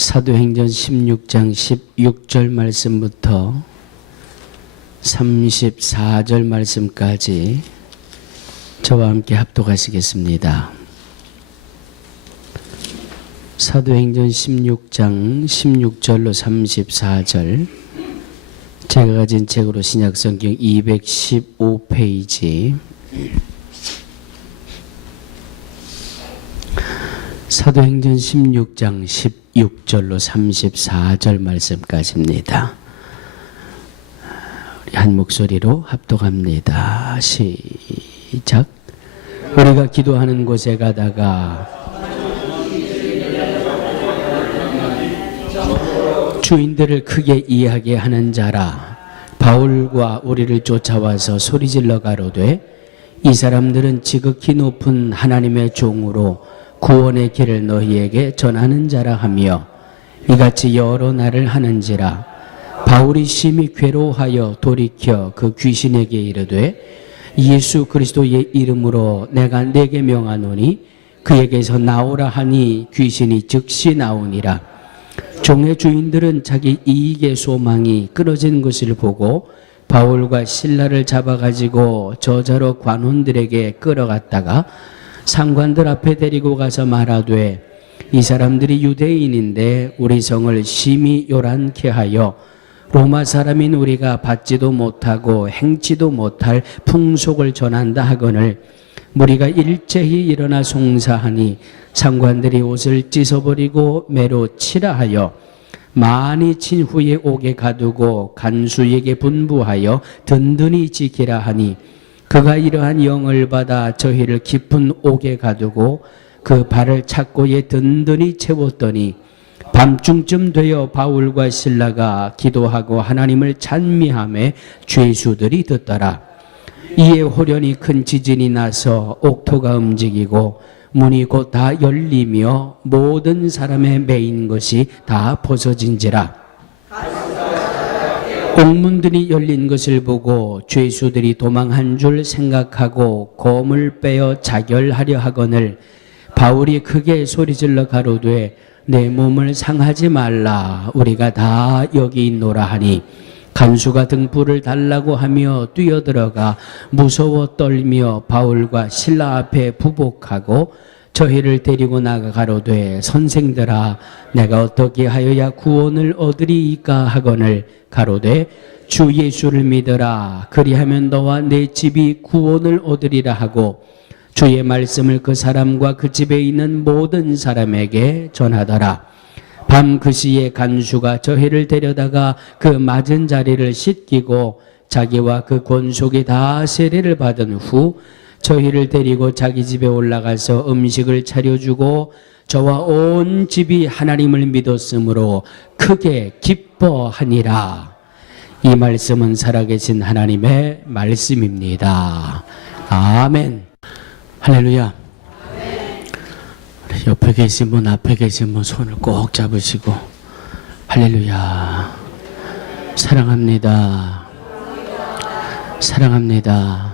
사도행전 16장 16절 말씀부터 34절 말씀까지 저와 함께 합독하시겠습니다. 사도행전 16장 16절로 34절, 제가 가진 책으로 신약성경 215페이지, 사도행전 16장 16절로 34절 말씀까지입니다. 우리 한 목소리로 합독합니다. 시작. 우리가 기도하는 곳에 가다가 주인들을 크게 이해하게 하는 자라 바울과 우리를 쫓아와서 소리질러 가로되, 이 사람들은 지극히 높은 하나님의 종으로 구원의 길을 너희에게 전하는 자라 하며 이같이 여러 날을 하는지라. 바울이 심히 괴로워하여 돌이켜 그 귀신에게 이르되, 예수 그리스도의 이름으로 내가 네게 명하노니 그에게서 나오라 하니 귀신이 즉시 나오니라. 종의 주인들은 자기 이익의 소망이 끊어진 것을 보고 바울과 실라를 잡아가지고 저자로 관원들에게 끌어갔다가 상관들 앞에 데리고 가서 말하되, 이 사람들이 유대인인데 우리 성을 심히 요란케 하여 로마 사람인 우리가 받지도 못하고 행치도 못할 풍속을 전한다 하거늘 무리가 일제히 일어나 송사하니 상관들이 옷을 찢어버리고 매로 치라 하여 많이 친 후에 옥에 가두고 간수에게 분부하여 든든히 지키라 하니, 그가 이러한 영을 받아 저희를 깊은 옥에 가두고 그 발을 착고에 든든히 채웠더니 밤중쯤 되어 바울과 실라가 기도하고 하나님을 찬미하며 죄수들이 듣더라. 이에 호련히 큰 지진이 나서 옥토가 움직이고 문이 곧 다 열리며 모든 사람의 매인 것이 다 벗어진지라. 옥문들이 열린 것을 보고 죄수들이 도망한 줄 생각하고 검을 빼어 자결하려 하거늘 바울이 크게 소리질러 가로되, 내 몸을 상하지 말라, 우리가 다 여기 있노라 하니, 간수가 등불을 달라고 하며 뛰어들어가 무서워 떨며 바울과 실라 앞에 부복하고 저희를 데리고 나가 가로되, 선생들아, 내가 어떻게 하여야 구원을 얻으리이까 하거늘 가로되, 주 예수를 믿어라, 그리하면 너와 내 집이 구원을 얻으리라 하고 주의 말씀을 그 사람과 그 집에 있는 모든 사람에게 전하더라. 밤 그 시에 간수가 저희를 데려다가 그 맞은 자리를 씻기고 자기와 그 권속이 다 세례를 받은 후 저희를 데리고 자기 집에 올라가서 음식을 차려주고 저와 온 집이 하나님을 믿었으므로 크게 기뻐하니라. 이 말씀은 살아계신 하나님의 말씀입니다. 아멘. 할렐루야. 옆에 계신 분, 앞에 계신 분 손을 꼭 잡으시고 할렐루야. 사랑합니다. 사랑합니다.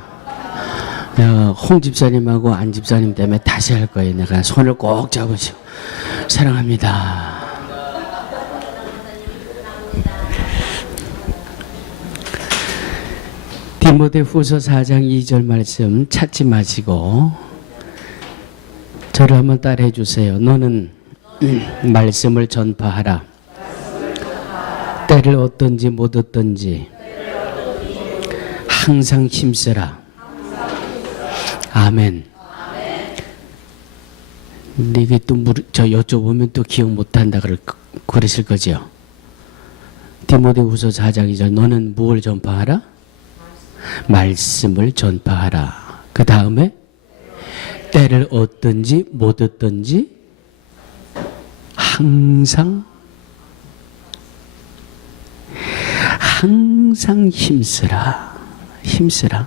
내가 홍 집사님하고 안 집사님 때문에 다시 할 거예요. 내가 손을 꼭 잡으시고 사랑합니다. 디모데후서 4장 2절 말씀 찾지 마시고 저를 한번 따라해 주세요. 너는 말씀을 전파하라. 때를 얻든지 못 얻든지 항상 힘쓰라. 아멘. 근데 이게 또 저 여쭤보면 또 기억 못한다 그러실 거죠. 디모데후서 4장 2절, 너는 무엇을 전파하라? 말씀을 전파하라. 그 다음에 때를 얻든지 못 얻든지 항상 힘쓰라. 힘쓰라.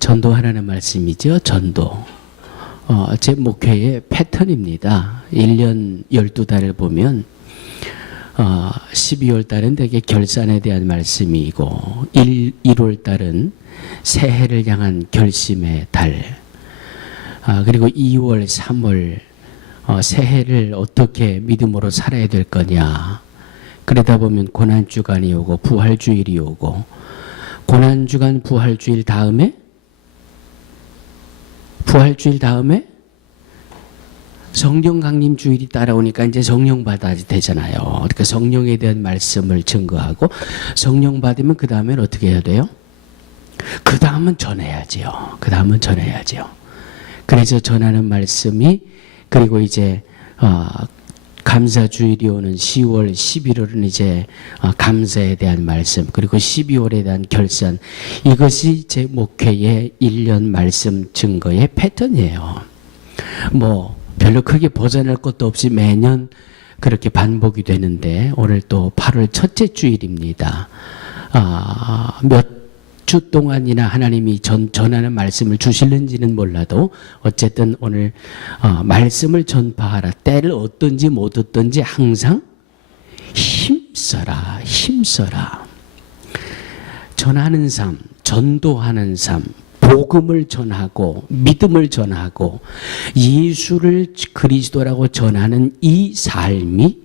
전도하라는 말씀이죠. 전도. 제 목회의 패턴입니다. 1년 12달을 보면 12월 달은 대개 결산에 대한 말씀이고 1월 달은 새해를 향한 결심의 달, 그리고 2월, 3월 새해를 어떻게 믿음으로 살아야 될 거냐. 그러다 보면 고난주간이 오고 부활주일이 오고, 고난주간 부활주일 다음에 성령 강림 주일이 따라오니까 이제 성령 받아야 되잖아요. 그러니까 성령에 대한 말씀을 증거하고, 성령 받으면 그 다음엔 어떻게 해야 돼요? 그 다음은 전해야지요. 그래서 전하는 말씀이, 그리고 이제 감사주일이 오는 10월, 11월은 이제 감사에 대한 말씀, 그리고 12월에 대한 결산, 이것이 제 목회의 1년 말씀 증거의 패턴이에요. 뭐 별로 크게 벗어날 것도 없이 매년 그렇게 반복이 되는데, 오늘 또 8월 첫째 주일입니다. 몇 주 동안이나 하나님이 전하는 말씀을 주실는지는 몰라도 어쨌든 오늘 말씀을 전파하라. 때를 얻든지 못 얻든지 항상 힘써라. 전하는 삶, 전도하는 삶, 복음을 전하고 믿음을 전하고 예수를 그리스도라고 전하는 이 삶이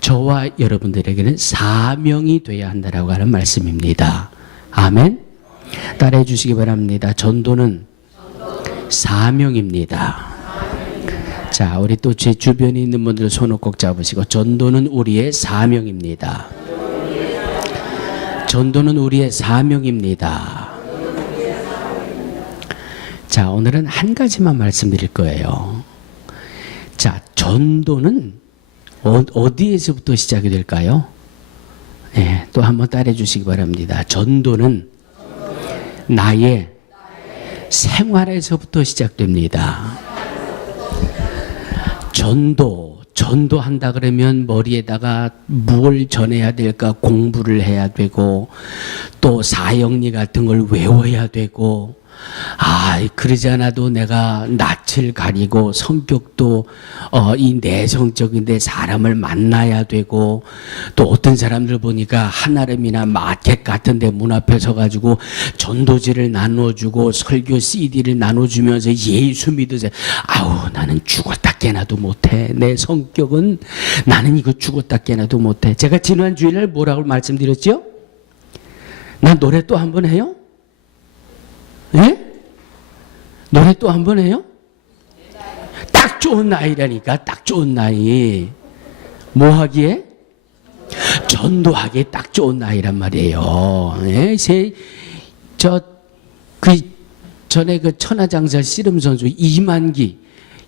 저와 여러분들에게는 사명이 되어야 한다라고 하는 말씀입니다. 아멘. 따라해 주시기 바랍니다. 전도는 사명입니다. 자, 우리 또 제 주변에 있는 분들 손을 꼭 잡으시고, 전도는 우리의 사명입니다. 전도는 우리의 사명입니다. 자, 오늘은 한 가지만 말씀드릴 거예요. 자, 전도는 어디에서부터 시작이 될까요? 네, 또 한번 따라해 주시기 바랍니다. 전도는 나의 생활에서부터 시작됩니다. 전도한다 그러면 머리에다가 뭘 전해야 될까 공부를 해야 되고, 또 사형리 같은 걸 외워야 되고, 그러지 않아도 내가 낯을 가리고 성격도 이 내성적인데 사람을 만나야 되고, 또 어떤 사람들 보니까 한아름이나 마켓 같은 데 문 앞에 서가지고 전도지를 나눠주고 설교 CD를 나눠주면서 예수 믿으세요. 나는 죽었다 깨나도 못해. 내 성격은 나는 이거 죽었다 깨나도 못해. 제가 지난 주일날 뭐라고 말씀드렸죠? 난 노래 또 한 번 해요? 예? 노래 또 한 번 해요? 딱 좋은 나이라니까. 딱 좋은 나이. 뭐 하기에? 전도하기에 딱 좋은 나이란 말이에요. 예? 전에 그 천하장사 씨름 선수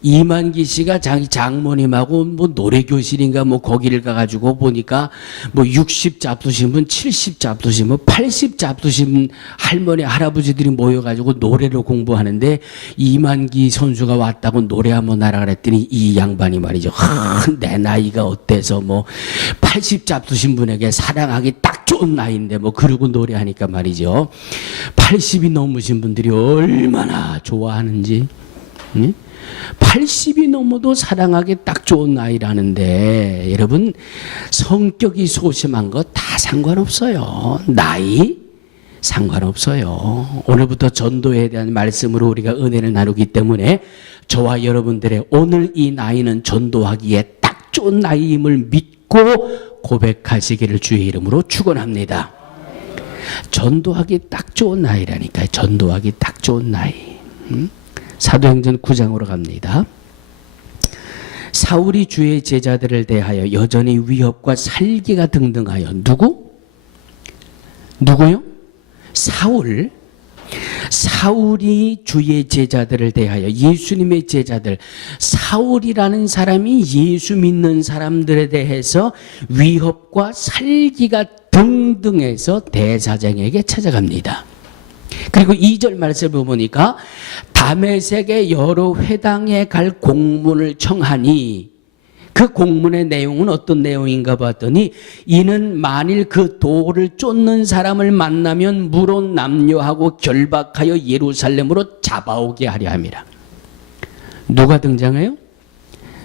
이만기 씨가 자기 장모님하고 뭐 노래교실인가 뭐 거기를 가가지고 보니까 뭐 60 잡두신 분, 70 잡두신 분, 80 잡두신 할머니, 할아버지들이 모여가지고 노래를 공부하는데, 이만기 선수가 왔다고 노래 한번 하라 그랬더니 이 양반이 말이죠. 내 나이가 어때서 뭐 80 잡두신 분에게 사랑하기 딱 좋은 나이인데 뭐 그러고 노래하니까 말이죠. 80이 넘으신 분들이 얼마나 좋아하는지. 응? 80이 넘어도 사랑하기 딱 좋은 나이라는데, 여러분 성격이 소심한 거 다 상관없어요. 나이 상관없어요. 오늘부터 전도에 대한 말씀으로 우리가 은혜를 나누기 때문에 저와 여러분들의 오늘 이 나이는 전도하기에 딱 좋은 나이임을 믿고 고백하시기를 주의 이름으로 축원합니다. 전도하기 딱 좋은 나이라니까요. 전도하기 딱 좋은 나이. 사도행전 9장으로 갑니다. 사울이 주의 제자들을 대하여 여전히 위협과 살기가 등등하여. 누구요? 사울이 주의 제자들을 대하여, 예수님의 제자들, 사울이라는 사람이 예수 믿는 사람들에 대해서 위협과 살기가 등등해서 대사장에게 찾아갑니다. 그리고 2절 말씀을 보니까 다메섹의 여러 회당에 갈 공문을 청하니, 그 공문의 내용은 어떤 내용인가 봤더니, 이는 만일 그 돌을 쫓는 사람을 만나면 물론 남녀하고 결박하여 예루살렘으로 잡아오게 하려 함이라. 누가 등장해요?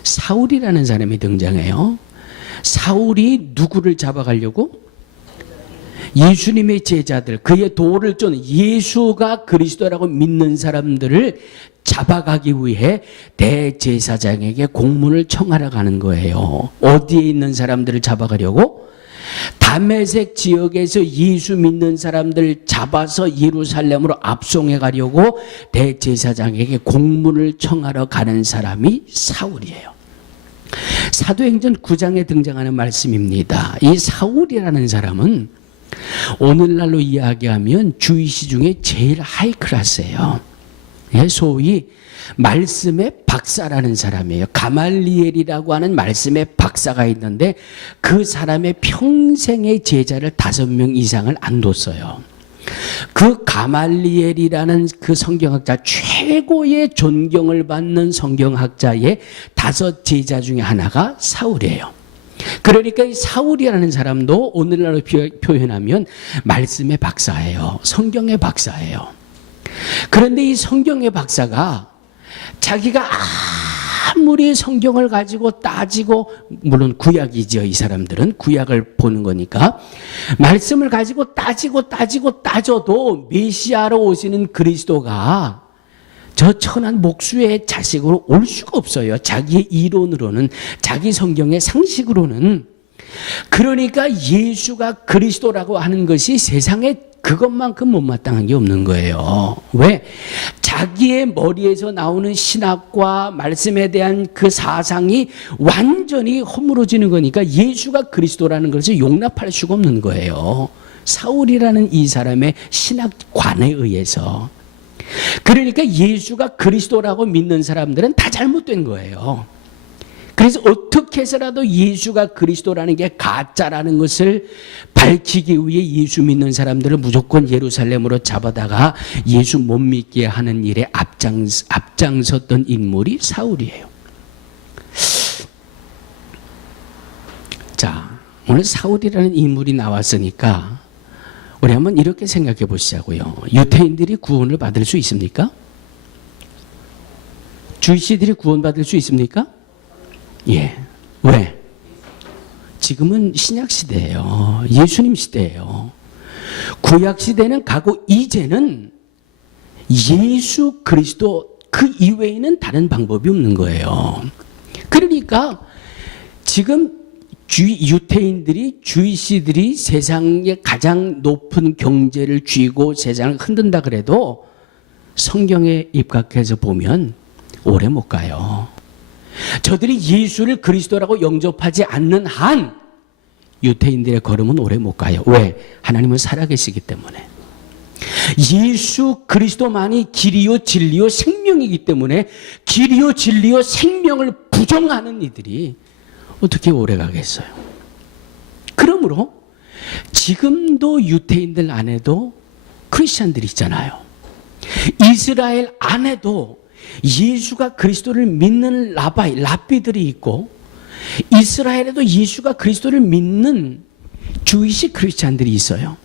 사울이라는 사람이 등장해요. 사울이 누구를 잡아가려고? 예수님의 제자들, 그의 도를 쫓는, 예수가 그리스도라고 믿는 사람들을 잡아가기 위해 대제사장에게 공문을 청하러 가는 거예요. 어디에 있는 사람들을 잡아가려고? 다메섹 지역에서 예수 믿는 사람들 잡아서 예루살렘으로 압송해 가려고 대제사장에게 공문을 청하러 가는 사람이 사울이에요. 사도행전 9장에 등장하는 말씀입니다. 이 사울이라는 사람은 오늘날로 이야기하면 주이시 중에 제일 하이 클래스예요. 소위 말씀의 박사라는 사람이에요. 가말리엘이라고 하는 말씀의 박사가 있는데 그 사람의 평생의 제자를 5명 이상을 안 뒀어요. 그 가말리엘이라는 그 성경학자, 최고의 존경을 받는 성경학자의 5 제자 중에 하나가 사울이에요. 그러니까 이 사울이라는 사람도 오늘날로 표현하면 말씀의 박사예요. 성경의 박사예요. 그런데 이 성경의 박사가 자기가 아무리 성경을 가지고 따지고, 물론 구약이죠. 이 사람들은 구약을 보는 거니까 말씀을 가지고 따져도 메시아로 오시는 그리스도가 저 천한 목수의 자식으로 올 수가 없어요. 자기의 이론으로는, 자기 성경의 상식으로는. 그러니까 예수가 그리스도라고 하는 것이 세상에 그것만큼 못마땅한 게 없는 거예요. 왜? 자기의 머리에서 나오는 신학과 말씀에 대한 그 사상이 완전히 허물어지는 거니까 예수가 그리스도라는 것을 용납할 수가 없는 거예요. 사울이라는 이 사람의 신학관에 의해서. 그러니까 예수가 그리스도라고 믿는 사람들은 다 잘못된 거예요. 그래서 어떻게 해서라도 예수가 그리스도라는 게 가짜라는 것을 밝히기 위해 예수 믿는 사람들을 무조건 예루살렘으로 잡아다가 예수 못 믿게 하는 일에 앞장섰던 인물이 사울이에요. 자, 오늘 사울이라는 인물이 나왔으니까 우리 한번 이렇게 생각해 보시자고요. 유태인들이 구원을 받을 수 있습니까? 주이시들이 구원받을 수 있습니까? 예. 왜? 지금은 신약 시대예요. 예수님 시대예요. 구약 시대는 가고 이제는 예수 그리스도 그 이외에는 다른 방법이 없는 거예요. 그러니까 지금 유태인들이, 주이시들이 세상의 가장 높은 경제를 쥐고 세상을 흔든다 그래도 성경에 입각해서 보면 오래 못 가요. 저들이 예수를 그리스도라고 영접하지 않는 한 유태인들의 걸음은 오래 못 가요. 왜? 하나님은 살아계시기 때문에. 예수 그리스도만이 길이요 진리요 생명이기 때문에 길이요 진리요 생명을 부정하는 이들이 어떻게 오래 가겠어요? 그러므로 지금도 유태인들 안에도 크리스찬들이 있잖아요. 이스라엘 안에도 예수가 그리스도를 믿는 랍비들이 있고, 이스라엘에도 예수가 그리스도를 믿는 주이시 크리스찬들이 있어요.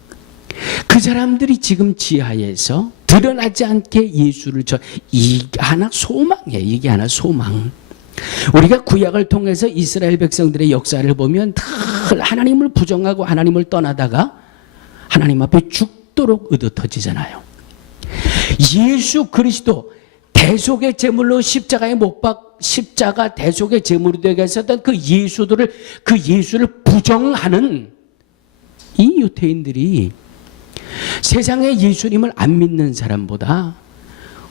그 사람들이 지금 지하에서 드러나지 않게 예수를 이게 하나 소망이에요. 이게 하나 소망. 우리가 구약을 통해서 이스라엘 백성들의 역사를 보면 늘 하나님을 부정하고 하나님을 떠나다가 하나님 앞에 죽도록 의도터지잖아요. 예수 그리스도 대속의 제물로 십자가에 십자가 대속의 제물이 되게 하셨던 그 예수를 부정하는 이 유태인들이 세상에 예수님을 안 믿는 사람보다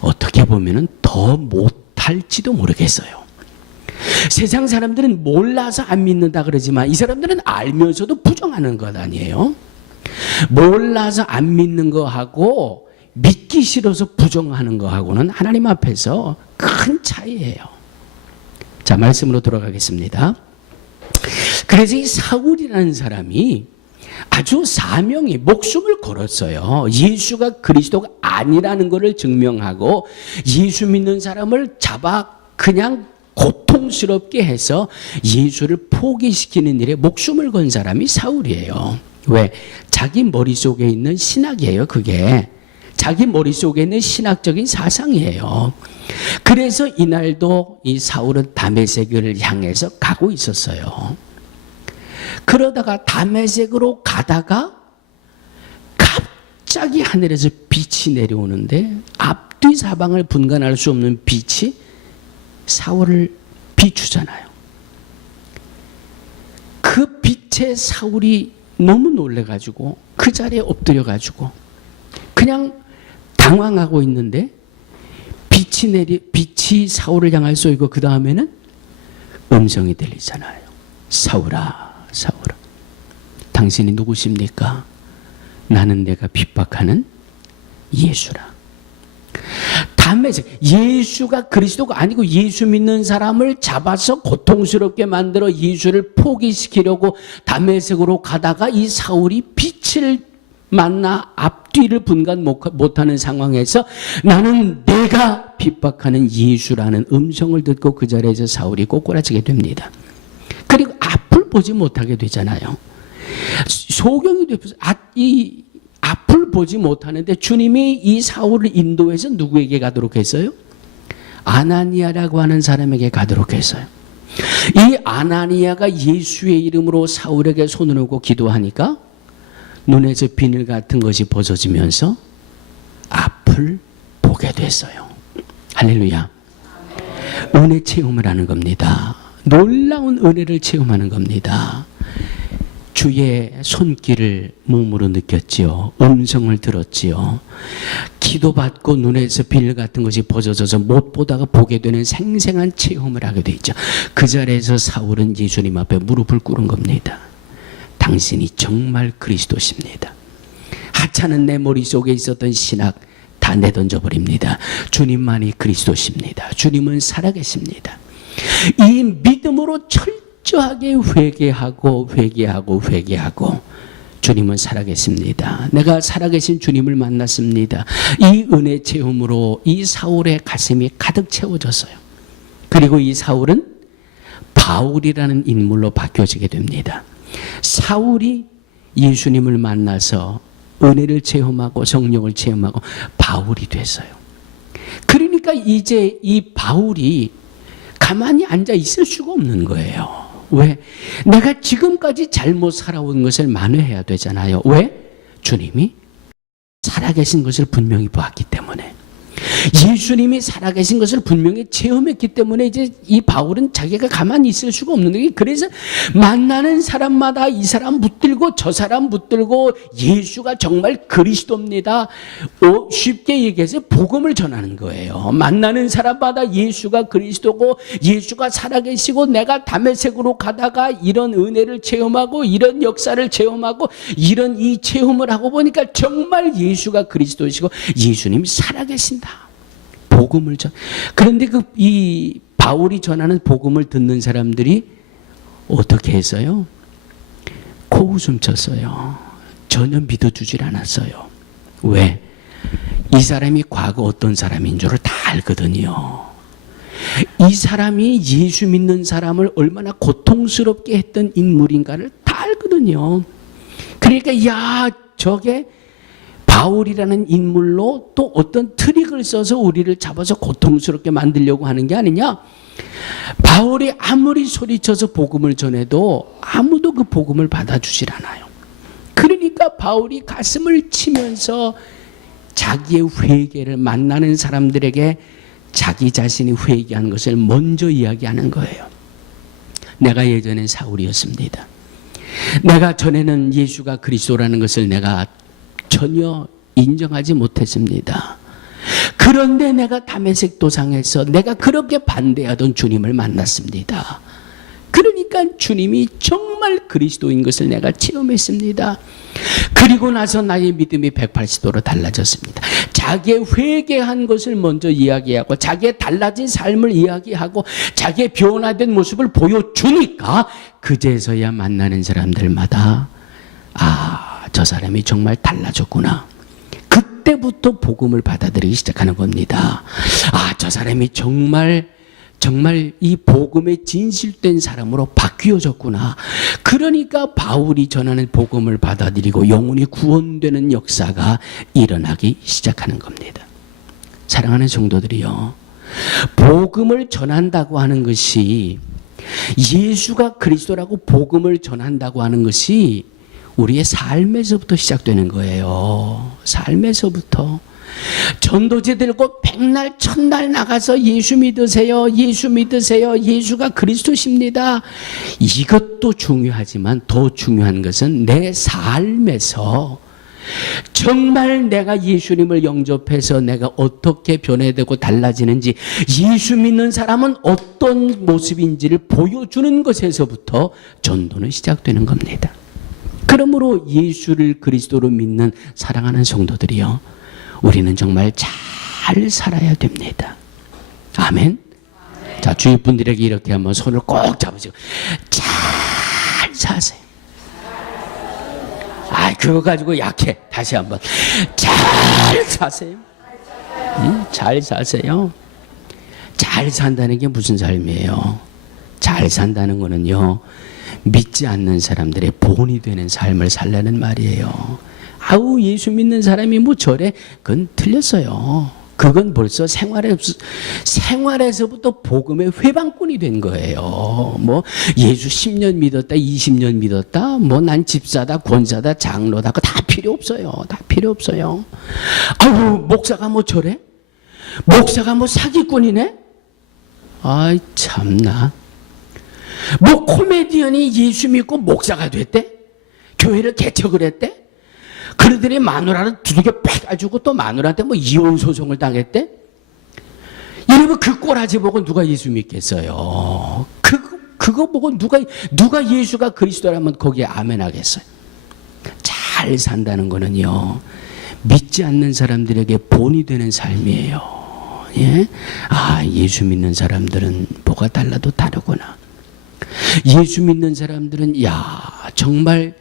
어떻게 보면 더 못할지도 모르겠어요. 세상 사람들은 몰라서 안 믿는다 그러지만 이 사람들은 알면서도 부정하는 것 아니에요? 몰라서 안 믿는 거하고 믿기 싫어서 부정하는 거하고는 하나님 앞에서 큰 차이예요. 자, 말씀으로 돌아가겠습니다. 그래서 이 사울이라는 사람이 아주 사명이 목숨을 걸었어요. 예수가 그리스도가 아니라는 것을 증명하고 예수 믿는 사람을 잡아 그냥 고통스럽게 해서 예수를 포기시키는 일에 목숨을 건 사람이 사울이에요. 왜? 자기 머릿속에 있는 신학이에요. 그게 자기 머릿속에 있는 신학적인 사상이에요. 그래서 이날도 이 사울은 다메섹을 향해서 가고 있었어요. 그러다가 다메섹으로 가다가 갑자기 하늘에서 빛이 내려오는데 앞뒤 앞뒤 사방을 분간할 수 없는 빛이 사울을 비추잖아요. 그 빛에 사울이 너무 놀래가지고 그 자리에 엎드려가지고 그냥 당황하고 있는데 빛이 사울을 향할 쏘이고 그 다음에는 음성이 들리잖아요. 사울아, 사울아, 당신이 누구십니까? 나는 내가 핍박하는 예수라. 담에색, 예수가 그리스도가 아니고 예수 믿는 사람을 잡아서 고통스럽게 만들어 예수를 포기시키려고 담에색으로 가다가 이 사울이 빛을 만나 앞뒤를 분간 못하는 상황에서 나는 내가 핍박하는 예수라는 음성을 듣고 그 자리에서 사울이 꼬꾸라지게 됩니다. 그리고 앞을 보지 못하게 되잖아요. 소경이 되어서 이 앞을 보지 못하는데 주님이 이 사울을 인도해서 누구에게 가도록 했어요? 아나니아라고 하는 사람에게 가도록 했어요. 이 아나니아가 예수의 이름으로 사울에게 손을 얹고 기도하니까 눈에서 비늘 같은 것이 벗어지면서 앞을 보게 됐어요. 할렐루야. 은혜 체험을 하는 겁니다. 놀라운 은혜를 체험하는 겁니다. 주의 손길을 몸으로 느꼈지요. 음성을 들었지요. 기도받고 눈에서 비늘 같은 것이 벗어져서 못 보다가 보게 되는 생생한 체험을 하게 되죠. 그 자리에서 사울은 예수님 앞에 무릎을 꿇은 겁니다. 당신이 정말 그리스도십니다. 하찮은 내 머릿속에 있었던 신학 다 내던져버립니다. 주님만이 그리스도십니다. 주님은 살아계십니다. 이 믿음으로 철저하게 회개하고 주님은 살아계십니다. 내가 살아계신 주님을 만났습니다. 이 은혜 체험으로 이 사울의 가슴이 가득 채워졌어요. 그리고 이 사울은 바울이라는 인물로 바뀌어지게 됩니다. 사울이 예수님을 만나서 은혜를 체험하고 성령을 체험하고 바울이 됐어요. 그러니까 이제 이 바울이 가만히 앉아 있을 수가 없는 거예요. 왜? 내가 지금까지 잘못 살아온 것을 만회해야 되잖아요. 왜? 주님이 살아계신 것을 분명히 보았기 때문에. 예수님이 살아계신 것을 분명히 체험했기 때문에 이제 이 바울은 자기가 가만히 있을 수가 없는 거예요. 그래서 만나는 사람마다 이 사람 붙들고 저 사람 붙들고 예수가 정말 그리스도입니다. 쉽게 얘기해서 복음을 전하는 거예요. 만나는 사람마다 예수가 그리스도고 예수가 살아계시고 내가 다메섹으로 가다가 이런 은혜를 체험하고 이런 역사를 체험하고 이런 이 체험을 하고 보니까 정말 예수가 그리스도이시고 예수님이 살아계신다. 복음을 전. 그런데 이 바울이 전하는 복음을 듣는 사람들이 어떻게 했어요? 코웃음 쳤어요. 전혀 믿어주질 않았어요. 왜? 이 사람이 과거 어떤 사람인 줄을 다 알거든요. 이 사람이 예수 믿는 사람을 얼마나 고통스럽게 했던 인물인가를 다 알거든요. 그러니까 야 저게 바울이라는 인물로 또 어떤 트릭을 써서 우리를 잡아서 고통스럽게 만들려고 하는 게 아니냐. 바울이 아무리 소리쳐서 복음을 전해도 아무도 그 복음을 받아주질 않아요. 그러니까 바울이 가슴을 치면서 자기의 회개를 만나는 사람들에게 자기 자신이 회개한 것을 먼저 이야기하는 거예요. 내가 예전엔 사울이었습니다. 내가 전에는 예수가 그리스도라는 것을 내가 전혀 인정하지 못했습니다. 그런데 내가 다메섹 도상에서 내가 그렇게 반대하던 주님을 만났습니다. 그러니까 주님이 정말 그리스도인 것을 내가 체험했습니다. 그리고 나서 나의 믿음이 180도로 달라졌습니다. 자기의 회개한 것을 먼저 이야기하고 자기의 달라진 삶을 이야기하고 자기의 변화된 모습을 보여주니까 그제서야 만나는 사람들마다 저 사람이 정말 달라졌구나. 그때부터 복음을 받아들이기 시작하는 겁니다. 저 사람이 정말 이 복음에 진실된 사람으로 바뀌어졌구나. 그러니까 바울이 전하는 복음을 받아들이고 영혼이 구원되는 역사가 일어나기 시작하는 겁니다. 사랑하는 성도들이요, 복음을 전한다고 하는 것이, 예수가 그리스도라고 복음을 전한다고 하는 것이 우리의 삶에서부터 시작되는 거예요. 삶에서부터. 전도제 들고 백날 천날 나가서 예수 믿으세요, 예수 믿으세요, 예수가 그리스도십니다. 이것도 중요하지만 더 중요한 것은 내 삶에서 정말 내가 예수님을 영접해서 내가 어떻게 변화되고 달라지는지, 예수 믿는 사람은 어떤 모습인지를 보여주는 것에서부터 전도는 시작되는 겁니다. 그러므로 예수를 그리스도로 믿는 사랑하는 성도들이요, 우리는 정말 잘 살아야 됩니다. 아멘. 자, 주위 분들에게 이렇게 한번 손을 꼭 잡으시고 잘 사세요. 그거 가지고 약해. 다시 한번 잘 사세요. 잘 사세요. 잘 산다는 게 무슨 삶이에요? 잘 산다는 거는요, 믿지 않는 사람들의 본이 되는 삶을 살라는 말이에요. 아우, 예수 믿는 사람이 뭐 저래? 그건 틀렸어요. 그건 벌써 생활에서부터 복음의 회방꾼이 된 거예요. 뭐 예수 10년 믿었다, 20년 믿었다, 뭐 난 집사다, 권사다, 장로다, 그거 다 필요 없어요. 다 필요 없어요. 아우, 목사가 뭐 저래? 목사가 뭐 사기꾼이네? 아이, 참나. 뭐 코미디언이 예수 믿고 목사가 됐대? 교회를 개척을 했대? 그러더니 마누라를 두들겨 패가지고 또 마누라한테 뭐 이혼 소송을 당했대? 여러분, 그 꼬라지 보고 누가 예수 믿겠어요? 그거 보고 누가 예수가 그리스도라면 거기에 아멘 하겠어요? 잘 산다는 거는요, 믿지 않는 사람들에게 본이 되는 삶이에요. 예? 예수 믿는 사람들은 뭐가 달라도 다르구나. 예수 믿는 사람들은, 정말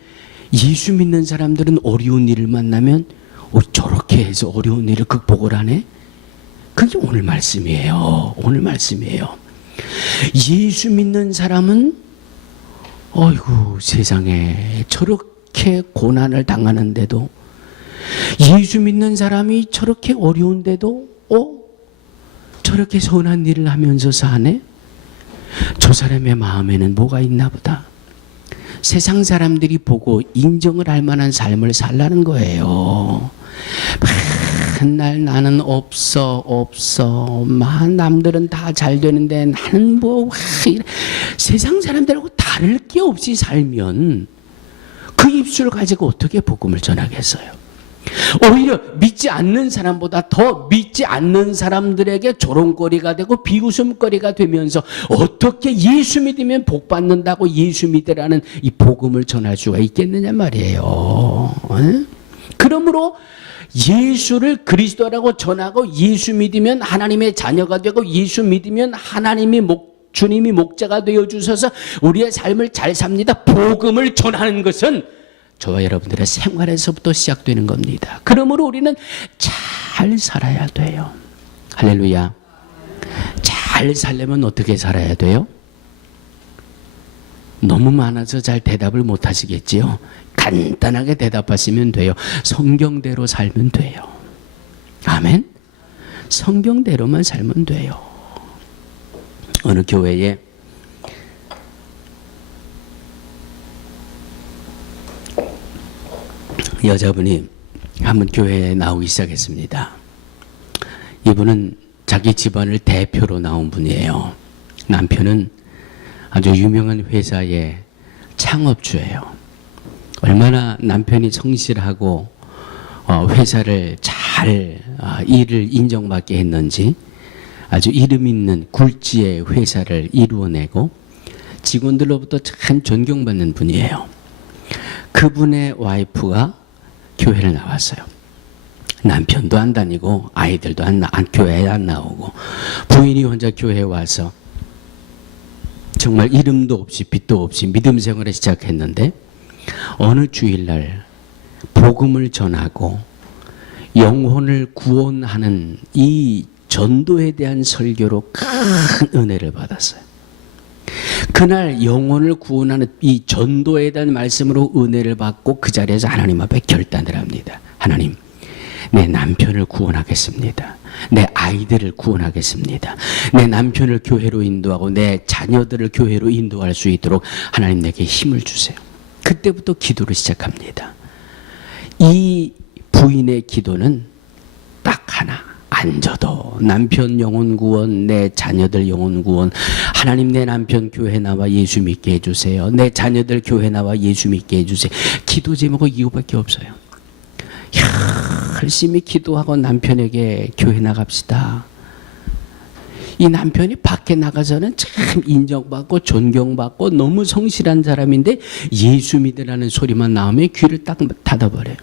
예수 믿는 사람들은 어려운 일을 만나면 저렇게 해서 어려운 일을 극복을 하네? 그게 오늘 말씀이에요. 오늘 말씀이에요. 예수 믿는 사람은 어이구, 세상에 저렇게 고난을 당하는데도, 예수 믿는 사람이 저렇게 어려운데도 저렇게 선한 일을 하면서 사네? 저 사람의 마음에는 뭐가 있나 보다. 세상 사람들이 보고 인정을 할 만한 삶을 살라는 거예요. 맨날 나는 없어. 남들은 다 잘 되는데 나는 뭐, 세상 사람들하고 다를 게 없이 살면 그 입술 가지고 어떻게 복음을 전하겠어요? 오히려 믿지 않는 사람보다 더 믿지 않는 사람들에게 조롱거리가 되고 비웃음거리가 되면서 어떻게 예수 믿으면 복 받는다고 예수 믿으라는 이 복음을 전할 수가 있겠느냐 말이에요. 그러므로 예수를 그리스도라고 전하고 예수 믿으면 하나님의 자녀가 되고 예수 믿으면 주님이 목자가 되어 주셔서 우리의 삶을 잘 삽니다. 복음을 전하는 것은 저와 여러분들의 생활에서부터 시작되는 겁니다. 그러므로 우리는 잘 살아야 돼요. 할렐루야. 잘 살려면 어떻게 살아야 돼요? 너무 많아서 잘 대답을 못 하시겠지요? 간단하게 대답하시면 돼요. 성경대로 살면 돼요. 아멘? 성경대로만 살면 돼요. 어느 교회에 여자분이 한번 교회에 나오기 시작했습니다. 이분은 자기 집안을 대표로 나온 분이에요. 남편은 아주 유명한 회사의 창업주예요. 얼마나 남편이 성실하고 회사를 잘 일을 인정받게 했는지 아주 이름 있는 굴지의 회사를 이루어내고 직원들로부터 참 존경받는 분이에요. 그분의 와이프가 교회를 나왔어요. 남편도 안 다니고 아이들도 교회에 안 나오고 부인이 혼자 교회에 와서 정말 이름도 없이 빛도 없이 믿음 생활을 시작했는데 어느 주일날 복음을 전하고 영혼을 구원하는 이 전도에 대한 설교로 큰 은혜를 받았어요. 그날 영혼을 구원하는 이 전도에 대한 말씀으로 은혜를 받고 그 자리에서 하나님 앞에 결단을 합니다. 하나님, 내 남편을 구원하겠습니다. 내 아이들을 구원하겠습니다. 내 남편을 교회로 인도하고 내 자녀들을 교회로 인도할 수 있도록 하나님 내게 힘을 주세요. 그때부터 기도를 시작합니다. 이 부인의 기도는 딱 하나. 앉아도 남편 영혼 구원, 내 자녀들 영혼 구원. 하나님, 내 남편 교회 나와 예수 믿게 해주세요. 내 자녀들 교회 나와 예수 믿게 해주세요. 기도 제목은 이거밖에 없어요. 열심히 기도하고 남편에게 교회 나갑시다. 이 남편이 밖에 나가서는 참 인정받고 존경받고 너무 성실한 사람인데 예수 믿으라는 소리만 나오면 귀를 딱 닫아버려요.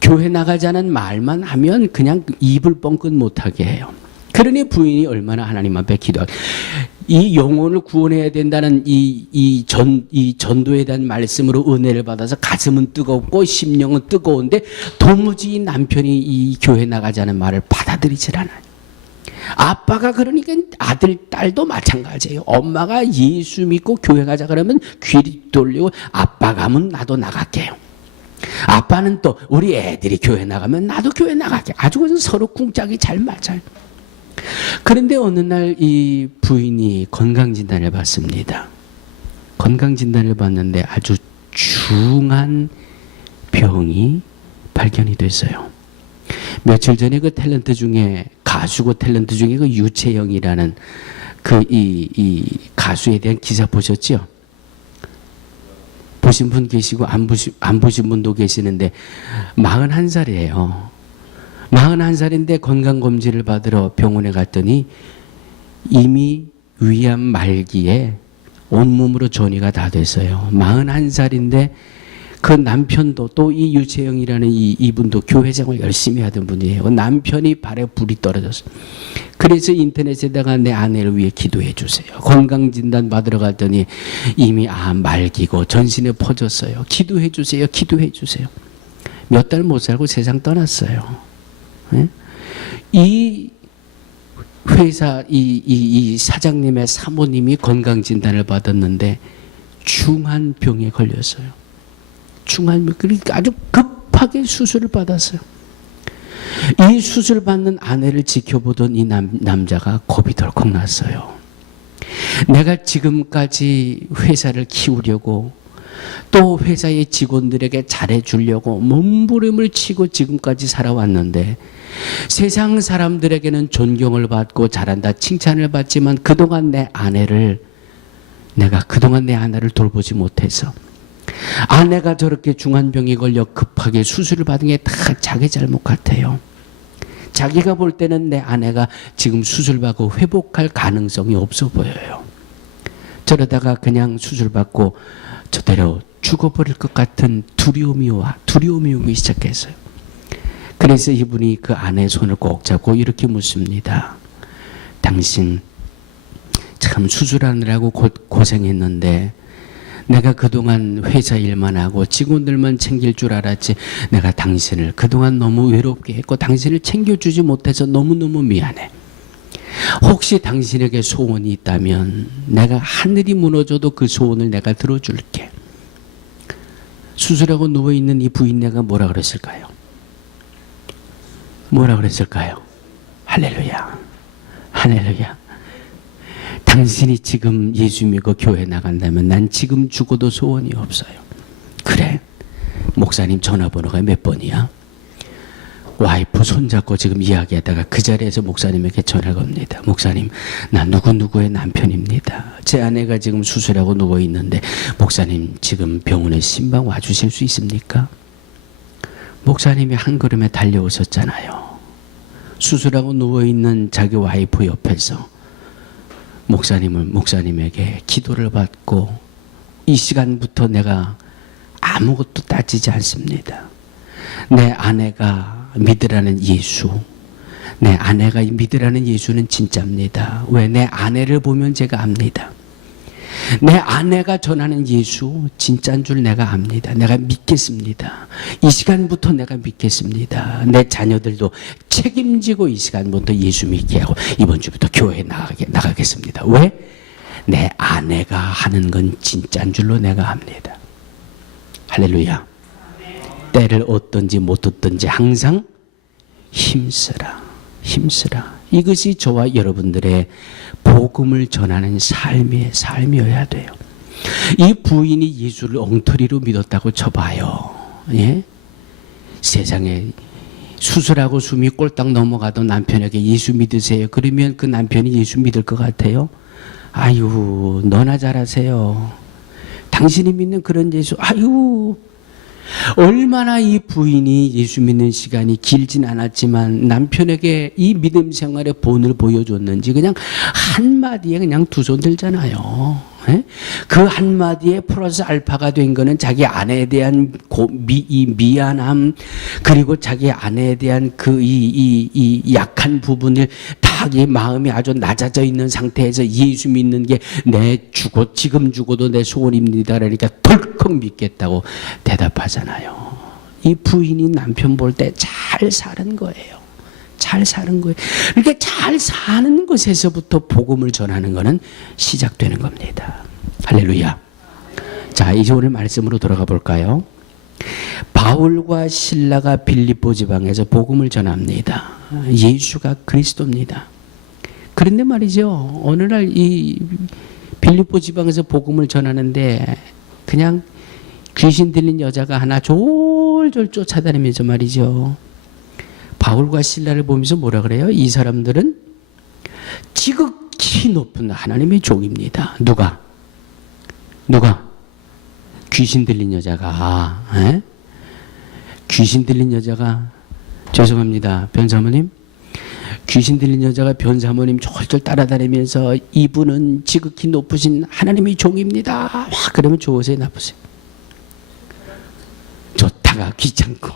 교회 나가자는 말만 하면 그냥 입을 뻥끗 못하게 해요. 그러니 부인이 얼마나 하나님 앞에 기도하고 이 영혼을 구원해야 된다는 이 전도에 대한 말씀으로 은혜를 받아서 가슴은 뜨겁고 심령은 뜨거운데 도무지 이 남편이 이 교회 나가자는 말을 받아들이질 않아요. 아빠가 그러니까 아들, 딸도 마찬가지예요. 엄마가 예수 믿고 교회 가자 그러면 귀를 돌리고 아빠 가면 나도 나갈게요. 아빠는 또 우리 애들이 교회 나가면 나도 교회 나갈게. 아주 서로 쿵짝이 잘 맞아요. 그런데 어느 날 이 부인이 건강진단을 받습니다. 건강진단을 받는데 아주 중한 병이 발견이 됐어요. 며칠 전에 그 탤런트 중에 가수고 탤런트 중에 그 유채영이라는 그 이 가수에 대한 기사 보셨죠? 보신 분 계시고 안 보신 분도 계시는데 41살이에요. 41살인데 건강검진을 받으러 병원에 갔더니 이미 위암 말기에 온몸으로 전이가 다 됐어요. 41살인데 그 남편도 또 이 유채영이라는 이분도 교회 생활 열심히 하던 분이에요. 남편이 발에 불이 떨어졌어요. 그래서 인터넷에다가 내 아내를 위해 기도해 주세요. 건강진단 받으러 갔더니 이미 말기고 전신에 퍼졌어요. 기도해 주세요. 기도해 주세요. 몇 달 못 살고 세상 떠났어요. 네? 이 회사 이 사장님의 사모님이 건강진단을 받았는데 중한 병에 걸렸어요. 중한, 그러니까 아주 급하게 수술을 받았어요. 이 수술 받는 아내를 지켜보던 이 남자가 겁이 덜컥 났어요. 내가 지금까지 회사를 키우려고 또 회사의 직원들에게 잘해주려고 몸부림을 치고 지금까지 살아왔는데 세상 사람들에게는 존경을 받고 잘한다 칭찬을 받지만 그동안 내 아내를 돌보지 못해서 아내가 저렇게 중한병에 걸려 급하게 수술을 받은 게 다 자기 잘못 같아요. 자기가 볼 때는 내 아내가 지금 수술받고 회복할 가능성이 없어 보여요. 저러다가 그냥 수술받고 저대로 죽어버릴 것 같은 두려움이 오기 시작했어요. 그래서 이분이 그 아내의 손을 꼭 잡고 이렇게 묻습니다. 당신 참 수술하느라고 고생했는데 내가 그동안 회사 일만 하고 직원들만 챙길 줄 알았지 내가 당신을 그동안 너무 외롭게 했고 당신을 챙겨주지 못해서 너무너무 미안해. 혹시 당신에게 소원이 있다면 내가 하늘이 무너져도 그 소원을 내가 들어줄게. 수술하고 누워있는 이 부인네가 뭐라 그랬을까요? 뭐라 그랬을까요? 할렐루야. 할렐루야. 당신이 지금 예수 믿고 교회 나간다면 난 지금 죽어도 소원이 없어요. 그래? 목사님 전화번호가 몇 번이야? 와이프 손잡고 지금 이야기하다가 그 자리에서 목사님에게 전화가 옵니다. 목사님, 나 누구누구의 남편입니다. 제 아내가 지금 수술하고 누워있는데 목사님 지금 병원에 신방 와주실 수 있습니까? 목사님이 한 걸음에 달려오셨잖아요. 수술하고 누워있는 자기 와이프 옆에서 목사님에게 기도를 받고 이 시간부터 내가 아무것도 따지지 않습니다. 내 아내가 믿으라는 예수, 내 아내가 믿으라는 예수는 진짜입니다. 왜? 내 아내를 보면 제가 압니다. 내 아내가 전하는 예수 진짜인 줄 내가 압니다. 내가 믿겠습니다. 이 시간부터 내가 믿겠습니다. 내 자녀들도 책임지고 이 시간부터 예수 믿게 하고 이번 주부터 교회에 나가겠습니다. 왜? 내 아내가 하는 건 진짜인 줄로 내가 압니다. 할렐루야. 때를 얻든지 못 얻든지 항상 힘쓰라. 이것이 저와 여러분들의 복음을 전하는 삶이어야 돼요. 이 부인이 예수를 엉터리로 믿었다고 쳐봐요. 예? 세상에 수술하고 숨이 꼴딱 넘어가도 남편에게 예수 믿으세요. 그러면 그 남편이 예수 믿을 것 같아요? 아유, 너나 잘하세요. 당신이 믿는 그런 예수, 아유. 얼마나 이 부인이 예수 믿는 시간이 길진 않았지만 남편에게 이 믿음 생활의 본을 보여줬는지 그냥 한마디에 그냥 두 손 들잖아요. 예? 그 한마디에 플러스 알파가 된 거는 자기 아내에 대한 미안함, 그리고 자기 아내에 대한 이 약한 부분을 다 이 마음이 아주 낮아져 있는 상태에서 예수 믿는 게 지금 죽어도 내 소원입니다. 그러니까 덜컥 믿겠다고 대답하잖아요. 이 부인이 남편 볼 때 잘 사는 거예요. 잘 사는 거예요. 그러니까 잘 사는 것에서부터 복음을 전하는 거는 시작되는 겁니다. 할렐루야. 자, 이제 오늘 말씀으로 돌아가 볼까요? 바울과 실라가 빌립보 지방에서 복음을 전합니다. 예수가 그리스도입니다. 그런데 말이죠, 어느 날 이 빌립보 지방에서 복음을 전하는데 그냥 귀신 들린 여자가 하나 졸졸 쫓아다니면서 말이죠, 바울과 실라를 보면서 뭐라 그래요? 이 사람들은 지극히 높은 하나님의 종입니다. 누가? 귀신 들린 여자가. 에? 귀신 들린 여자가, 죄송합니다, 변사모님, 귀신 들린 여자가 변사모님 졸졸 따라다니면서 이분은 지극히 높으신 하나님의 종입니다. 와, 그러면 좋으세요, 나쁘세요? 좋다가 귀찮고.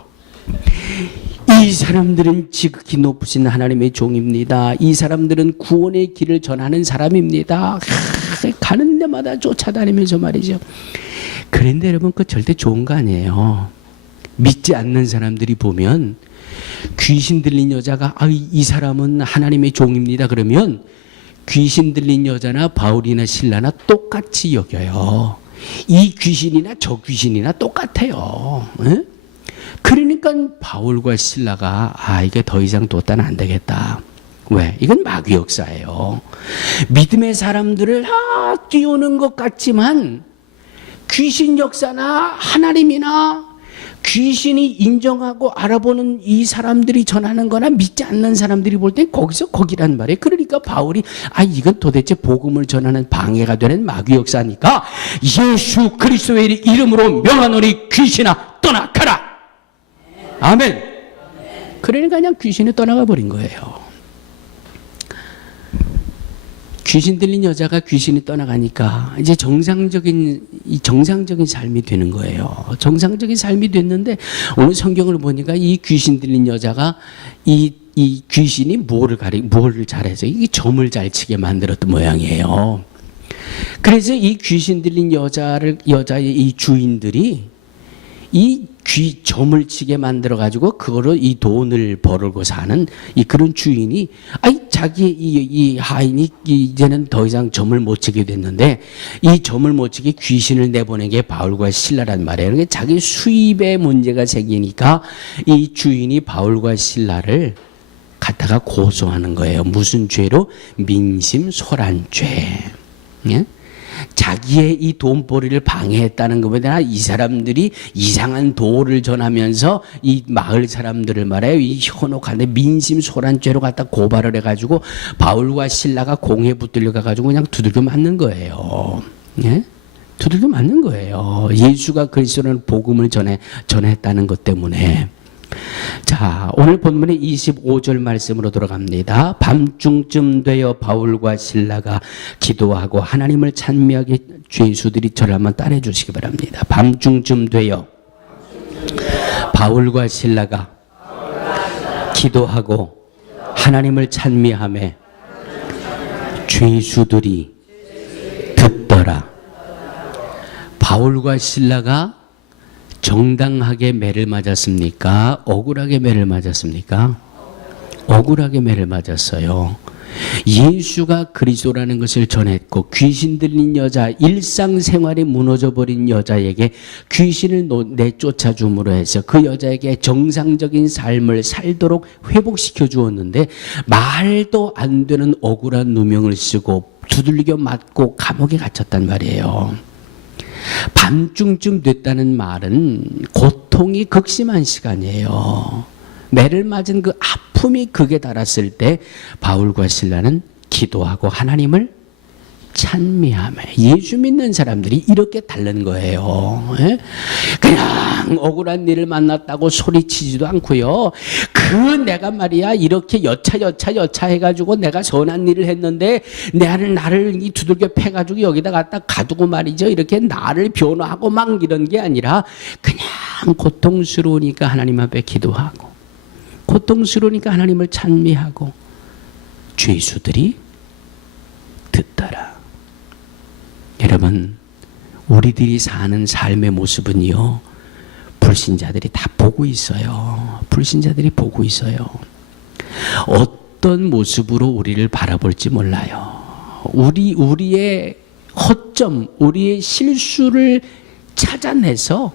이 사람들은 지극히 높으신 하나님의 종입니다. 이 사람들은 구원의 길을 전하는 사람입니다. 가는 데마다 쫓아다니면서 말이죠. 그런데 여러분, 그거 절대 좋은 거 아니에요. 믿지 않는 사람들이 보면 귀신 들린 여자가 이 사람은 하나님의 종입니다 그러면 귀신 들린 여자나 바울이나 실라나 똑같이 여겨요. 이 귀신이나 저 귀신이나 똑같아요. 에? 그러니까 바울과 실라가 이게 더 이상 뒀다는 안 되겠다. 왜? 이건 마귀 역사예요. 믿음의 사람들을 띄우는 것 같지만 귀신 역사나 하나님이나 귀신이 인정하고 알아보는 이 사람들이 전하는 거나 믿지 않는 사람들이 볼 땐 거기서 거기란 말이에요. 그러니까 바울이 이건 도대체 복음을 전하는 방해가 되는 마귀 역사니까 예수 그리스도의 이름으로 명하노니 귀신아 떠나가라. 아멘. 그러니까 그냥 귀신이 떠나가 버린 거예요. 귀신 들린 여자가 귀신이 떠나가니까 이제 정상적인 삶이 되는 거예요. 정상적인 삶이 됐는데 오늘 성경을 보니까 이 귀신 들린 여자가 이 귀신이 뭐를 잘해서 이게 점을 잘 치게 만들었던 모양이에요. 그래서 이 귀신 들린 여자의 이 주인들이 이 점을 치게 만들어 가지고 그거로 이 돈을 벌고 사는 그런 주인이 자기 이 하인이 이제는 더 이상 점을 못 치게 됐는데 이 점을 못 치게 귀신을 내보낸 게 바울과 실라란 말이에요. 그러니까 자기 수입에 문제가 생기니까 이 주인이 바울과 실라를 갖다가 고소하는 거예요. 무슨 죄로? 민심소란죄. 예? 자기의 이 돈벌이를 방해했다는 것보다 이 사람들이 이상한 도를 전하면서 이 마을 사람들을 말해요. 이 현혹한데 민심소란죄로 갖다 고발을 해가지고 바울과 실라가 공에 붙들려 가가지고 그냥 두들겨 맞는 거예요. 예? 두들겨 맞는 거예요. 예수가 그리스도라는 복음을 전했다는 것 때문에. 자, 오늘 본문의 25절 말씀으로 돌아갑니다. 밤중쯤 되어 바울과 실라가 기도하고 하나님을 찬미하게 죄수들이 저를 한번 따라해 주시기 바랍니다. 밤중쯤 되어 바울과 실라가 기도하고 하나님을 찬미하며 죄수들이 듣더라. 바울과 실라가 정당하게 매를 맞았습니까? 억울하게 매를 맞았습니까? 억울하게 매를 맞았어요. 예수가 그리스도라는 것을 전했고 귀신 들린 여자, 일상생활이 무너져버린 여자에게 귀신을 내쫓아 줌으로 해서 그 여자에게 정상적인 삶을 살도록 회복시켜 주었는데 말도 안 되는 억울한 누명을 쓰고 두들겨 맞고 감옥에 갇혔단 말이에요. 밤중쯤 됐다는 말은 고통이 극심한 시간이에요. 매를 맞은 그 아픔이 극에 달았을 때 바울과 실라는 기도하고 하나님을 찬미하며, 예수 믿는 사람들이 이렇게 다른 거예요. 예? 그냥 억울한 일을 만났다고 소리치지도 않고요. 내가 말이야 이렇게 여차 해가지고 내가 선한 일을 했는데 나를 이 두들겨 패가지고 여기다 갖다 가두고 말이죠. 이렇게 나를 변호하고 막 이런 게 아니라 그냥 고통스러우니까 하나님 앞에 기도하고, 고통스러우니까 하나님을 찬미하고, 죄수들이 듣더라. 여러분, 우리들이 사는 삶의 모습은요, 불신자들이 다 보고 있어요. 불신자들이 보고 있어요. 어떤 모습으로 우리를 바라볼지 몰라요. 우리의 허점, 우리의 실수를 찾아내서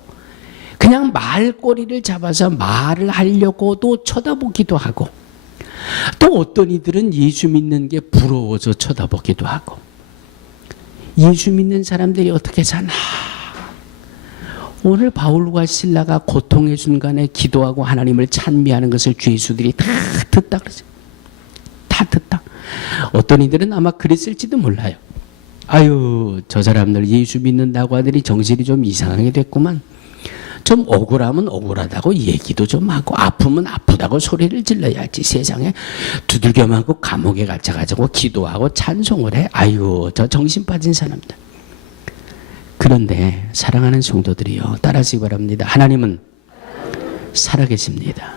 그냥 말꼬리를 잡아서 말을 하려고도 쳐다보기도 하고, 또 어떤 이들은 예수 믿는 게 부러워서 쳐다보기도 하고, 예수 믿는 사람들이 어떻게 사나. 오늘 바울과 실라가 고통의 순간에 기도하고 하나님을 찬미하는 것을 죄수들이 다 듣다 그러죠. 다 듣다. 어떤 이들은 아마 그랬을지도 몰라요. 아유, 저 사람들 예수 믿는다고 하더니 정신이 좀 이상하게 됐구만. 좀 억울하면 억울하다고 얘기도 좀 하고, 아프면 아프다고 소리를 질러야지. 세상에 두들겨 맞고 감옥에 갇혀가지고 기도하고 찬송을 해. 아유, 저 정신 빠진 사람들. 그런데 사랑하는 성도들이요, 따라하시기 바랍니다. 하나님은 살아계십니다.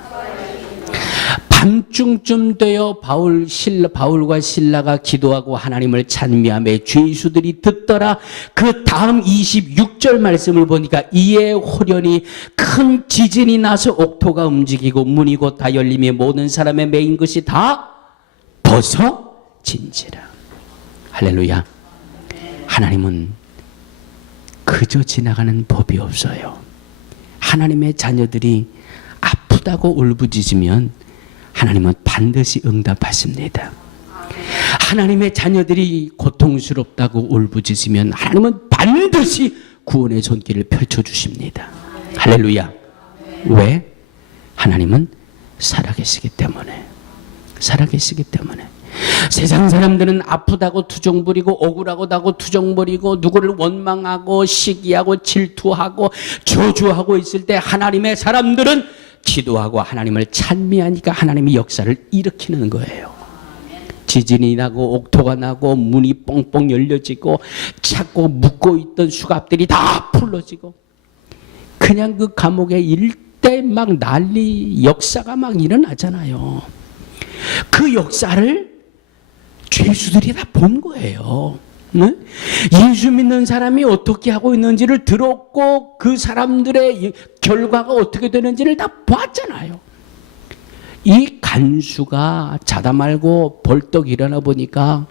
밤중쯤 되어 바울과 실라가 기도하고 하나님을 찬미하며 죄수들이 듣더라. 그 다음 26절 말씀을 보니까 이에 호련히 큰 지진이 나서 옥토가 움직이고 문이 곧 다 열리며 모든 사람의 매인 것이 다 벗어진지라. 할렐루야. 하나님은 그저 지나가는 법이 없어요. 하나님의 자녀들이 아프다고 울부짖으면 하나님은 반드시 응답하십니다. 하나님의 자녀들이 고통스럽다고 울부짖으면 하나님은 반드시 구원의 손길을 펼쳐주십니다. 할렐루야. 왜? 하나님은 살아계시기 때문에. 살아계시기 때문에. 세상 사람들은 아프다고 투정 부리고 억울하다고 투정 부리고 누구를 원망하고 시기하고 질투하고 저주하고 있을 때 하나님의 사람들은 기도하고 하나님을 찬미하니까 하나님이 역사를 일으키는 거예요. 지진이 나고 옥토가 나고 문이 뻥뻥 열려지고 찾고 묶고 있던 수갑들이 다 풀어지고, 그냥 그 감옥에 일대 막 난리, 역사가 막 일어나잖아요. 그 역사를 죄수들이 다 본 거예요. 네? 예수 믿는 사람이 어떻게 하고 있는지를 들었고 그 사람들의 결과가 어떻게 되는지를 다 봤잖아요. 이 간수가 자다 말고 벌떡 일어나 보니까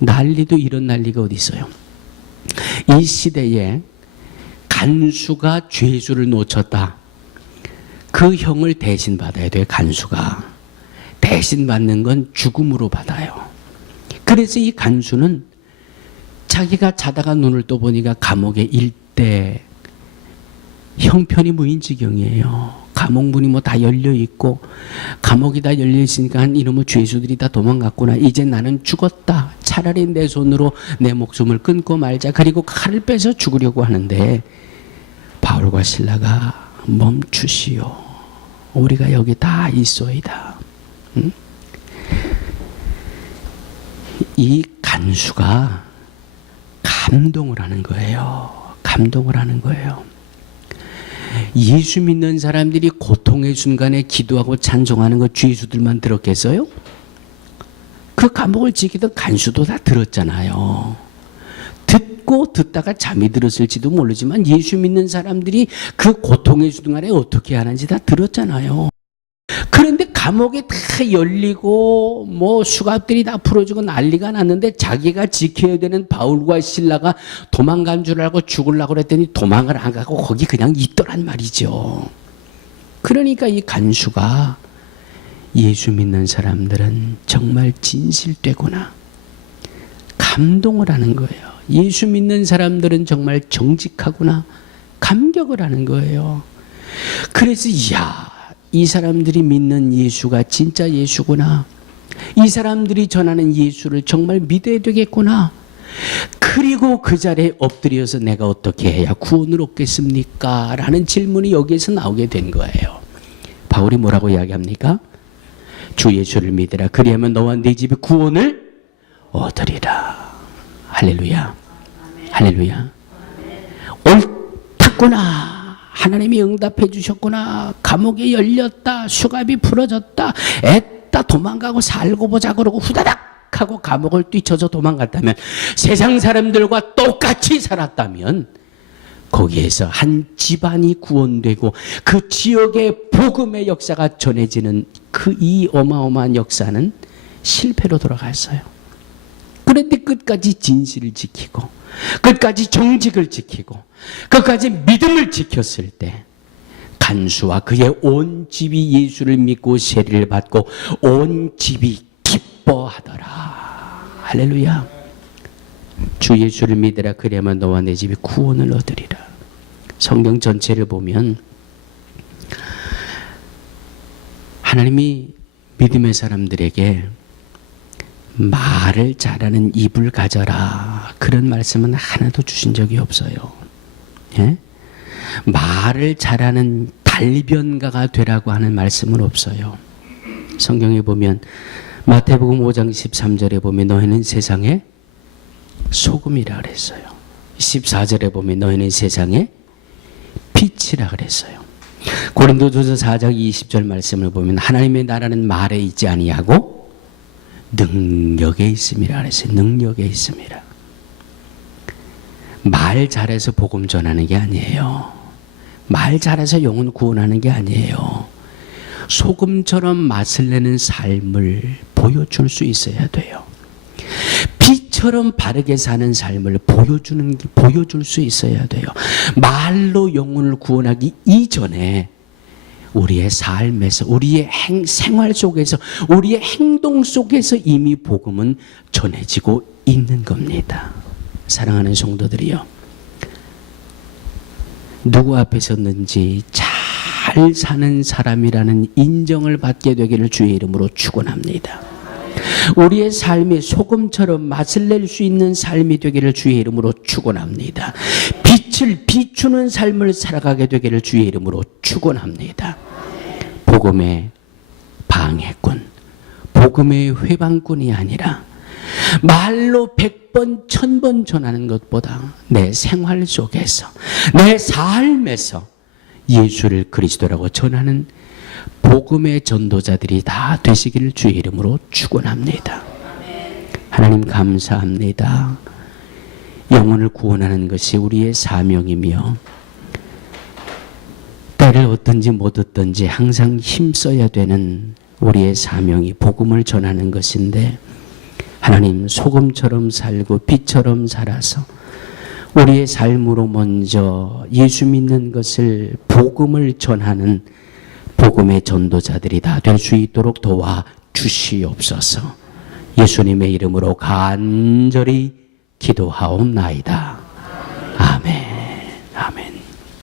난리도 이런 난리가 어디 있어요. 이 시대에 간수가 죄수를 놓쳤다. 그 형을 대신 받아야 돼요. 간수가 대신 받는 건 죽음으로 받아요. 그래서 이 간수는 자기가 자다가 눈을 떠보니까 감옥에 일대 형편이 무인지경이에요. 감옥 문이 뭐 다 열려 있고, 감옥이 다 열려 있으니까 이놈의 죄수들이 다 도망갔구나. 이제 나는 죽었다. 차라리 내 손으로 내 목숨을 끊고 말자. 그리고 칼을 빼서 죽으려고 하는데 바울과 실라가 멈추시오. 우리가 여기 다 있소이다. 응? 이 간수가 감동을 하는 거예요. 감동을 하는 거예요. 예수 믿는 사람들이 고통의 순간에 기도하고 찬송하는 거 죄수들만 들었겠어요? 그 감옥을 지키던 간수도 다 들었잖아요. 듣다가 잠이 들었을지도 모르지만 예수 믿는 사람들이 그 고통의 순간에 어떻게 하는지 다 들었잖아요. 그런데 감옥이 다 열리고 뭐 수갑들이 다 풀어지고 난리가 났는데 자기가 지켜야 되는 바울과 실라가 도망간 줄 알고 죽으려고 그랬더니 도망을 안 가고 거기 그냥 있더란 말이죠. 그러니까 이 간수가 예수 믿는 사람들은 정말 진실되구나, 감동을 하는 거예요. 예수 믿는 사람들은 정말 정직하구나, 감격을 하는 거예요. 그래서 이야, 이 사람들이 믿는 예수가 진짜 예수구나. 이 사람들이 전하는 예수를 정말 믿어야 되겠구나. 그리고 그 자리에 엎드려서 내가 어떻게 해야 구원을 얻겠습니까? 라는 질문이 여기에서 나오게 된 거예요. 바울이 뭐라고 이야기합니까? 주 예수를 믿으라. 그리하면 너와 네 집이 구원을 얻으리라. 할렐루야. 할렐루야. 옳았구나. 하나님이 응답해 주셨구나. 감옥이 열렸다. 수갑이 풀어졌다. 애따 도망가고 살고 보자 그러고 후다닥 하고 감옥을 뛰쳐서 도망갔다면, 세상 사람들과 똑같이 살았다면 거기에서 한 집안이 구원되고 그 지역의 복음의 역사가 전해지는 그 이 어마어마한 역사는 실패로 돌아갔어요. 그런데 끝까지 진실을 지키고 끝까지 정직을 지키고 끝까지 믿음을 지켰을 때 간수와 그의 온 집이 예수를 믿고 세례를 받고 온 집이 기뻐하더라. 할렐루야. 주 예수를 믿으라. 그래야만 너와 내 집이 구원을 얻으리라. 성경 전체를 보면 하나님이 믿음의 사람들에게 말을 잘하는 입을 가져라, 그런 말씀은 하나도 주신 적이 없어요. 예? 말을 잘하는 달변가가 되라고 하는 말씀은 없어요. 성경에 보면 마태복음 5장 13절에 보면 너희는 세상의 소금이라 그랬어요. 14절에 보면 너희는 세상의 빛이라 그랬어요. 고린도전서 4장 20절 말씀을 보면 하나님의 나라는 말에 있지 아니하고 능력에 있음이라 그랬어요. 능력에 있음이라. 말 잘해서 복음 전하는 게 아니에요. 말 잘해서 영혼 구원하는 게 아니에요. 소금처럼 맛을 내는 삶을 보여줄 수 있어야 돼요. 빛처럼 바르게 사는 삶을 보여줄 수 있어야 돼요. 말로 영혼을 구원하기 이전에 우리의 삶에서, 우리의 생활 속에서, 우리의 행동 속에서 이미 복음은 전해지고 있는 겁니다. 사랑하는 성도들이요, 누구 앞에 섰는지 잘 사는 사람이라는 인정을 받게 되기를 주의 이름으로 축원합니다. 우리의 삶이 소금처럼 맛을 낼 수 있는 삶이 되기를 주의 이름으로 축원합니다. 빛을 비추는 삶을 살아가게 되기를 주의 이름으로 축원합니다. 복음의 방해꾼, 복음의 회방꾼이 아니라 말로 100번, 1000번 전하는 것보다 내 생활 속에서, 내 삶에서 예수를 그리스도라고 전하는 복음의 전도자들이 다 되시기를 주의 이름으로 축원합니다. 하나님 감사합니다. 영혼을 구원하는 것이 우리의 사명이며 때를 얻든지 못 얻든지 항상 힘써야 되는 우리의 사명이 복음을 전하는 것인데, 하나님 소금처럼 살고 빛처럼 살아서 우리의 삶으로 먼저 예수 믿는 것을, 복음을 전하는 복음의 전도자들이 다 될 수 있도록 도와 주시옵소서. 예수님의 이름으로 간절히 기도하옵나이다.